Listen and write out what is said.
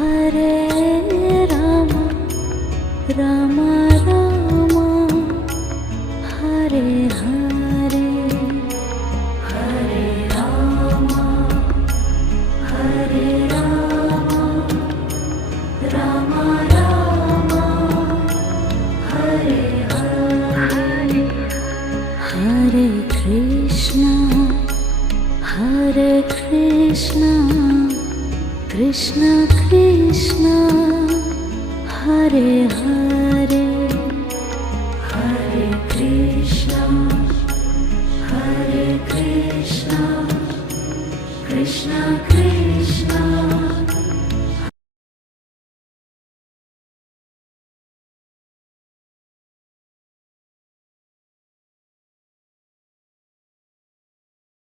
Hare Rama, Rama Rama, Hare Hare, Hare Rama, Hare Rama, Rama Rama, Hare Hare, Hare Krishna, Hare Krishna, Krishna Krishna, Hare Hare, Hare Krishna, Hare Krishna, Krishna Krishna,